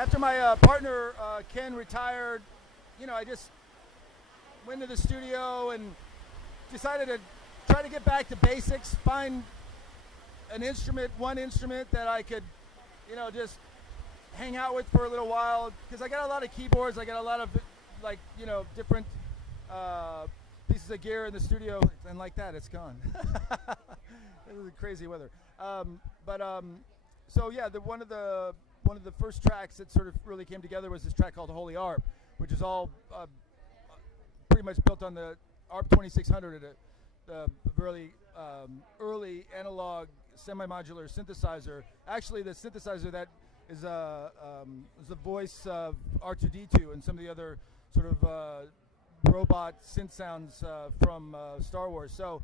After my partner Ken retired, I just went to the studio and decided to try to get back to basics, find one instrument that I could, just hang out with for a little while. Because I got a lot of keyboards, I got a lot of different pieces of gear in the studio, and like that, it's gone. It was crazy weather. So yeah, one of the first tracks that sort of really came together was this track called Holy Arp, which is all pretty much built on the ARP 2600, the really early analog semi-modular synthesizer. Actually, the synthesizer that is the voice of R2-D2 and some of the other sort of robot synth sounds from Star Wars. So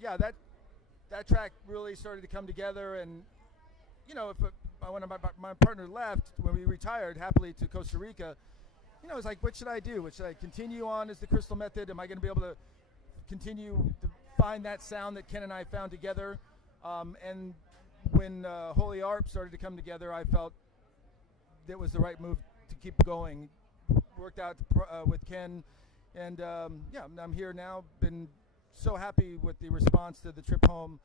yeah, that track really started to come together, and when my partner left, when we retired happily to Costa Rica, it was like, what should I do? Should I continue on as the Crystal Method? Am I going to be able to continue to find that sound that Ken and I found together? And when Holy Arp started to come together, I felt that was the right move to keep going. Worked out with Ken, and yeah, I'm here now. Been so happy with the response to the trip home.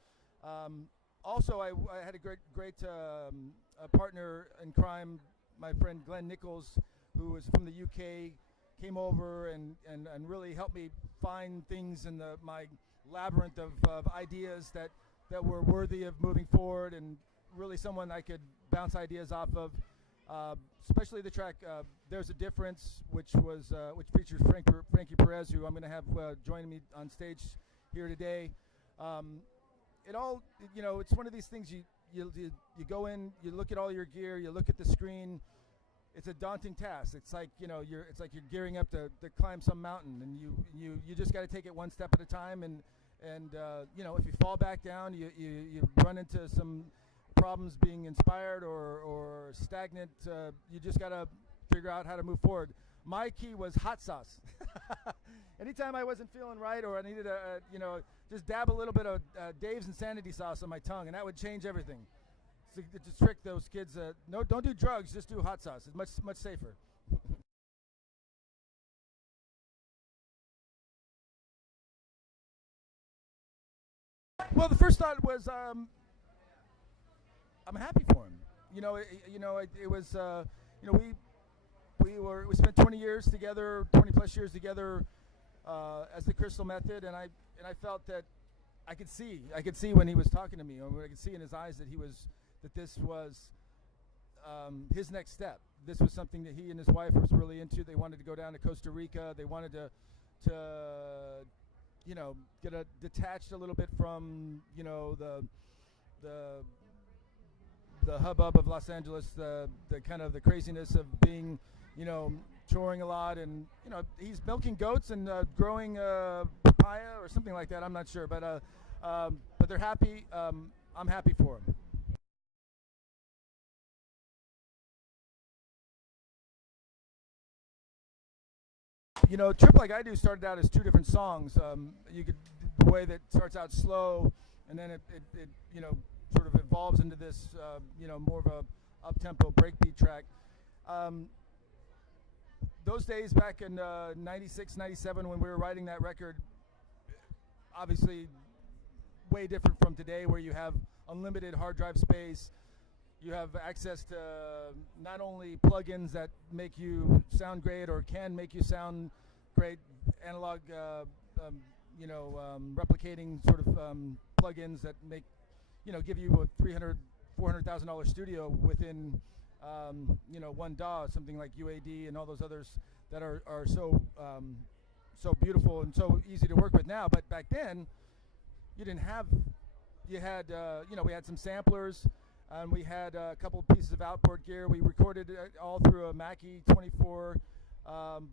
Also, I had a great partner in crime, my friend Glenn Nichols, who was from the UK, came over and really helped me find things in my labyrinth of ideas that were worthy of moving forward, and really someone I could bounce ideas off of. Especially the track "There's a Difference," which features Frankie Perez, who I'm going to have join me on stage here today. It's one of these things you go in, you look at all your gear, you look at the screen. It's a daunting task. It's like you're gearing up to climb some mountain, and you just got to take it one step at a time. And if you fall back down, you run into some problems being inspired or stagnant. You just got to figure out how to move forward. My key was hot sauce. Anytime I wasn't feeling right, or I needed just dab a little bit of Dave's Insanity sauce on my tongue, and that would change everything. So to trick those kids, no, don't do drugs, just do hot sauce. It's much safer. Well, the first thought was, I'm happy for him. It was, we spent 20 years together, 20 plus years together as the Crystal Method, and I felt that I could see when he was talking to me, or I could see in his eyes that this was his next step. This was something that he and his wife was really into. They wanted to go down to Costa Rica. They wanted to get detached a little bit from the hubbub of Los Angeles, the kind of the craziness of being, touring a lot, and he's milking goats and growing papaya or something like that. I'm not sure, but they're happy. I'm happy for him. Trip Like I Do started out as two different songs. The way that starts out slow, and then it sort of evolves into this, more of a up-tempo breakbeat track. Those days back in 96, 97, when we were writing that record, obviously way different from today, where you have unlimited hard drive space. You have access to not only plugins that make you sound great or can make you sound great, analog, replicating sort of plugins that give you a $300,000-$400,000 studio within one DAW, something like UAD and all those others that are so beautiful and so easy to work with now. But back then, you didn't have. We had some samplers, and we had a couple pieces of outboard gear. We recorded it all through a Mackie 24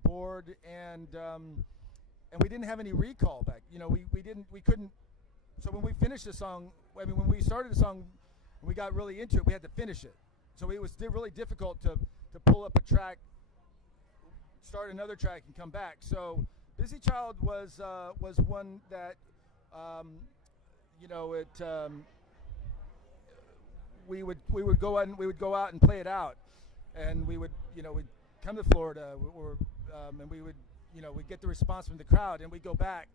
board, and we didn't have any recall back. We couldn't. So when we finished the song, when we started the song, we got really into it. We had to finish it. So it was really difficult to pull up a track, start another track, and come back. So Busy Child was one that we would go out and play it out, and we would, we'd come to Florida, and we would, we'd get the response from the crowd, and we'd go back,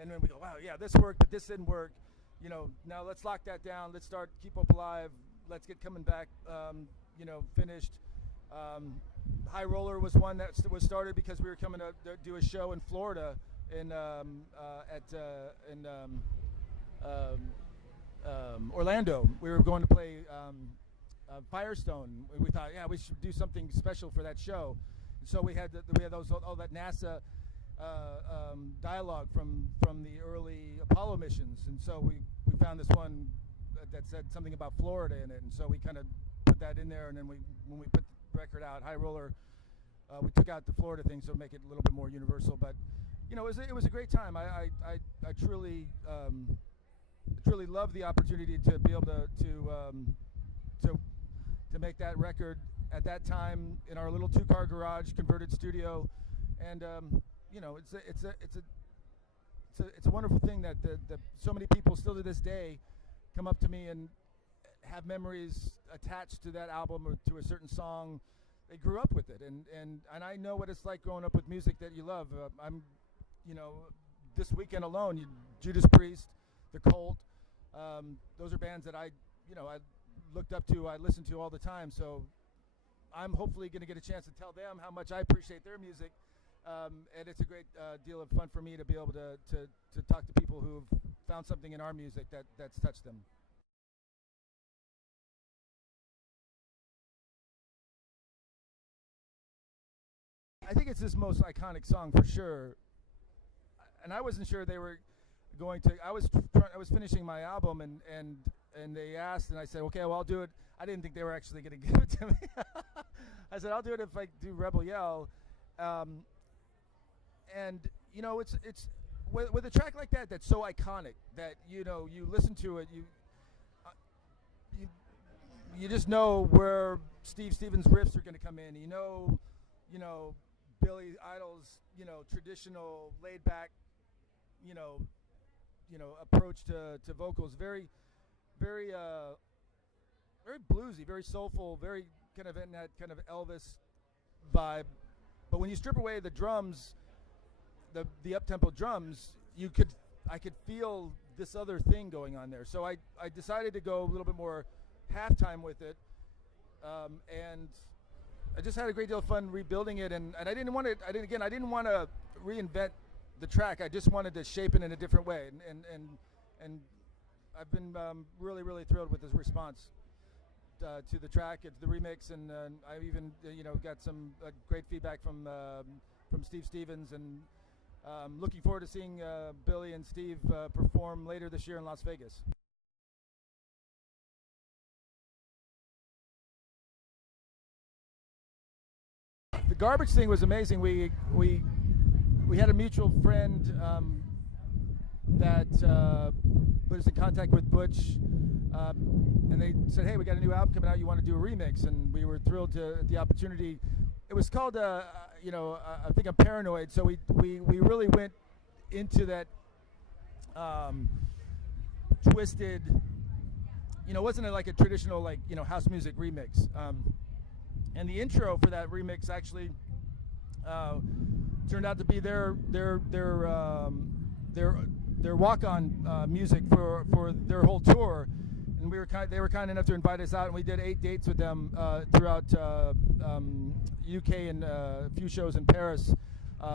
and then we go, wow, yeah, this worked, but this didn't work. Now let's lock that down. Let's start Keep Hope Alive. Let's get Coming Back, finished. High Roller was one that was started because we were coming to do a show in Florida in Orlando. We were going to play Firestone. We thought, yeah, we should do something special for that show. So we had all that NASA dialogue from the early Apollo missions, and so we found this one that said something about Florida in it, and so we kind of put that in there. And then when we put the record out, High Roller, we took out the Florida thing so make it a little bit more universal. But it was a great time. I truly loved the opportunity to be able to make that record at that time in our little 2-car garage converted studio, and it's a wonderful thing that so many people still to this day come up to me and have memories attached to that album or to a certain song. They grew up with it, and I know what it's like growing up with music that you love. I'm, this weekend alone, Judas Priest, The Cult, those are bands that I looked up to, I listened to all the time. So I'm hopefully going to get a chance to tell them how much I appreciate their music, and it's a great deal of fun for me to be able to talk to people who have found something in our music that's touched them. I think it's his most iconic song for sure, and I wasn't sure they were going to. I was finishing my album, and they asked, and I said, okay, well, I'll do it. I didn't think they were actually going to give it to me. I said, I'll do it if I do Rebel Yell, and it's with a track like that that's so iconic that you listen to it, you just know where Steve Stevens' riffs are going to come in. Billy Idol's, traditional laid back, approach to vocals, very, very, very bluesy, very soulful, very kind of in that kind of Elvis vibe. But when you strip away the drums, the up-tempo drums, I could feel this other thing going on there. So I decided to go a little bit more halftime with it, and I just had a great deal of fun rebuilding it, and I didn't want to reinvent the track. I just wanted to shape it in a different way, and I've been really, really thrilled with his response to the track, to the remix, and I even got some great feedback from Steve Stevens, and looking forward to seeing Billy and Steve perform later this year in Las Vegas. The garbage thing was amazing. We had a mutual friend that put us in contact with Butch, and they said, "Hey, we got a new album coming out. You want to do a remix?" And we were thrilled to the opportunity. It was called, I think I'm Paranoid. So we really went into that twisted. Wasn't it like a traditional house music remix? And the intro for that remix actually turned out to be their walk-on music for their whole tour, and they were kind enough to invite us out, and we did 8 dates with them throughout UK and a few shows in Paris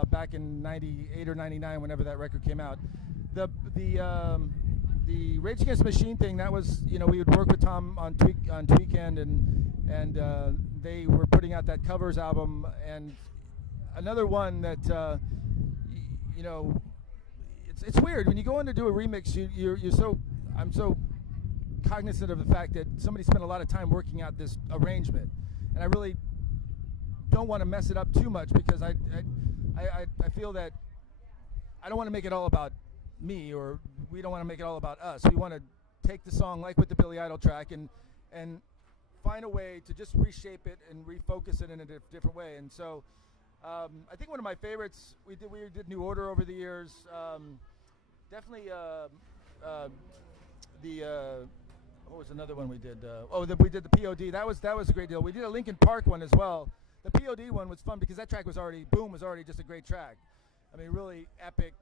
back in '98 or '99, whenever that record came out. The Rage Against the Machine thing, that was, we would work with Tom on Weekend, and they were putting out that covers album, and another one that it's weird when you go in to do a remix. I'm so cognizant of the fact that somebody spent a lot of time working out this arrangement, and I really don't want to mess it up too much, because I feel that I don't want to make it all about me, or we don't want to make it all about us. We want to take the song, like with the Billy Idol track, and find a way to just reshape it and refocus it in a different way. And so I think one of my favorites, we did New Order over the years. Definitely What was another one we did? We did the POD. That was a great deal. We did a Lincoln Park one as well. The POD one was fun because that track was already just a great track. I mean, really epic.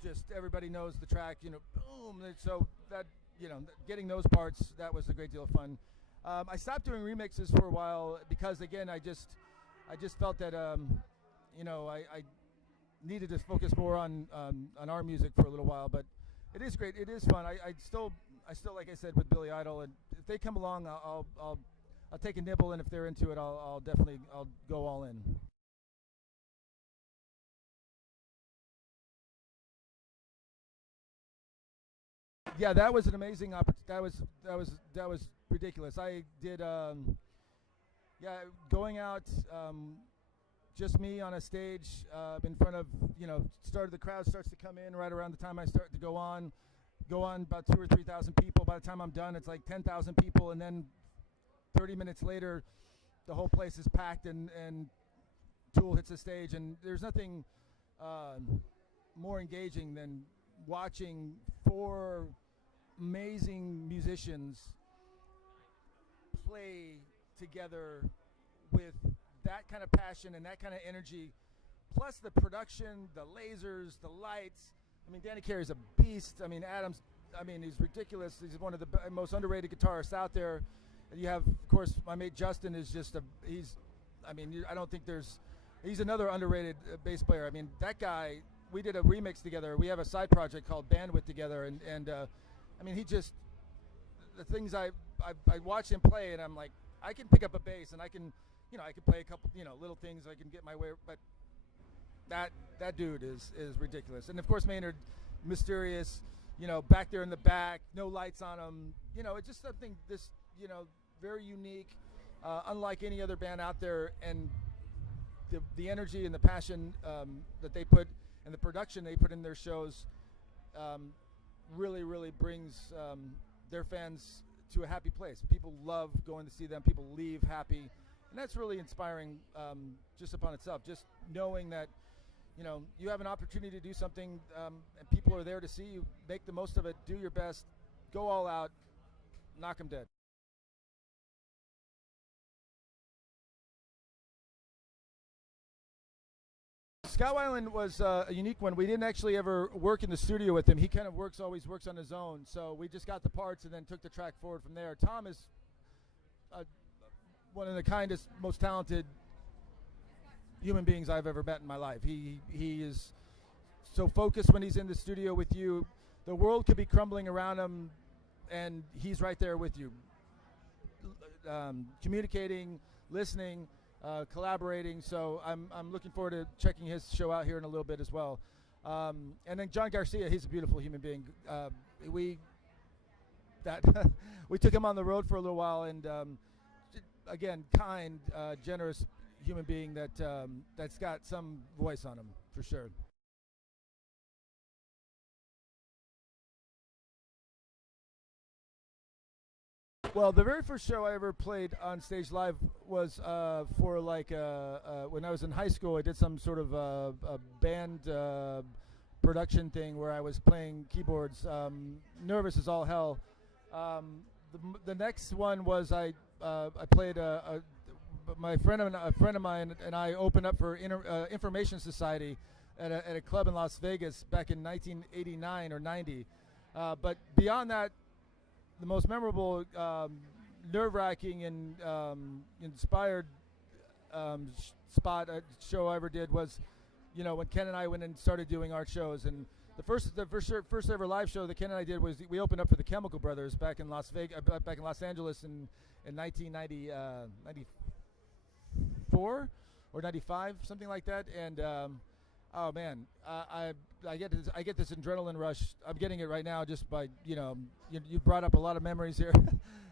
Just everybody knows the track. Boom. So that getting those parts, that was a great deal of fun. I stopped doing remixes for a while because again, I just felt that I needed to focus more on our music for a little while. But it is great. It is fun. I still, like I said, with Billy Idol, and if they come along, I'll take a nibble, and if they're into it, I'll definitely go all in. Yeah, that was an amazing opportunity. That was ridiculous. I did going out, just me on a stage in front of the crowd starts to come in right around the time I start to go on about 2,000 or 3,000 people. By the time I'm done, it's like 10,000 people, and then 30 minutes later, the whole place is packed, and Tool hits the stage, and there's nothing more engaging than watching four amazing musicians play together with that kind of passion and that kind of energy, plus the production, the lasers, the lights. I mean, Danny Carey's a beast. I mean, he's ridiculous. He's one of the most underrated guitarists out there. And you have, of course, my mate Justin is just I don't think he's another underrated bass player. I mean, that guy, we did a remix together. We have a side project called Bandwidth together, and he just, the things I watch him play, and I'm like, I can pick up a bass, and I can play a couple, little things. I can get my way, but that dude is ridiculous. And of course, Maynard, mysterious, back there in the back, no lights on him. It's just something very unique, unlike any other band out there, and the energy and the passion that they put and the production they put in their shows really, really brings their fans to a happy place. People love going to see them. People leave happy, and that's really inspiring just upon itself. Just knowing that you have an opportunity to do something, and people are there to see you. Make the most of it. Do your best. Go all out. Knock them dead. Scout Island was a unique one. We didn't actually ever work in the studio with him. He kind of always works on his own. So we just got the parts and then took the track forward from there. Tom is one of the kindest, most talented human beings I've ever met in my life. He is so focused when he's in the studio with you. The world could be crumbling around him, and he's right there with you, communicating, listening, collaborating. So I'm looking forward to checking his show out here in a little bit as well. And then John Garcia, he's a beautiful human being. We took him on the road for a little while, and again, kind, generous human being that's got some voice on him for sure. Well, the very first show I ever played on stage live was for when I was in high school. I did some sort of a band production thing where I was playing keyboards, nervous as all hell. The next one was I played a friend of mine and I opened up for Information Society at a club in Las Vegas back in 1989 or 90. But beyond that, the most memorable, nerve-wracking and inspired show I ever did was, when Ken and I went and started doing art shows. And the first ever live show that Ken and I did was we opened up for the Chemical Brothers back in Los Angeles in 1994 or 95, something like that. And oh man, I get this adrenaline rush. I'm getting it right now just by you brought up a lot of memories here.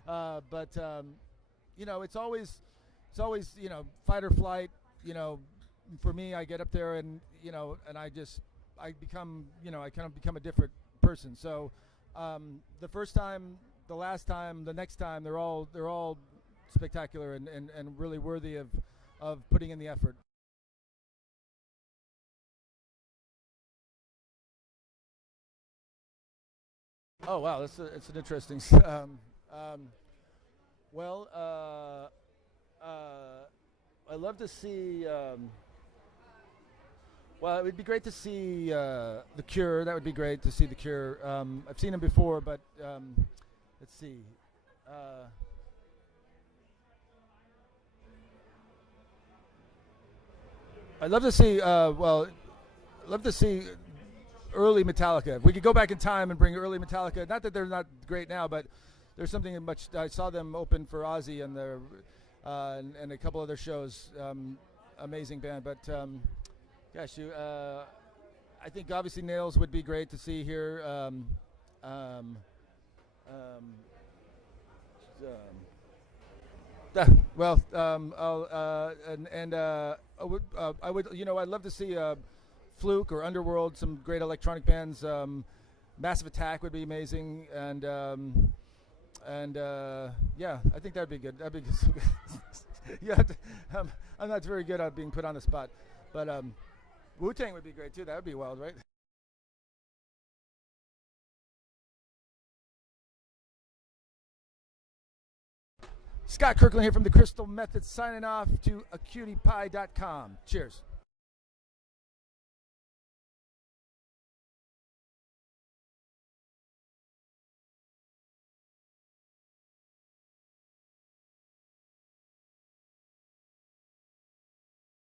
But it's always fight or flight. For me, I get up there and and I become a different person. So the first time, the last time, the next time, they're all spectacular and really worthy of putting in the effort. Oh wow, it's an interesting. Well, I love to see. Well, it would be great to see The Cure. That would be great to see The Cure. I've seen them before, but let's see. I'd love to see. Love to see early Metallica. If we could go back in time and bring early Metallica. Not that they're not great now, but there's something much. I saw them open for Ozzy and their and a couple other shows. Amazing band, but gosh, I think obviously Nails would be great to see here. Um, I would, I'd love to see Fluke or Underworld, some great electronic bands. Massive Attack would be amazing, and yeah, I think that'd be good. That'd be good. You have to, I'm not very good at being put on the spot, but Wu-Tang would be great too. That would be wild, right? Scott Kirkland here from the Crystal Method, signing off to AcuityPie.com. Cheers.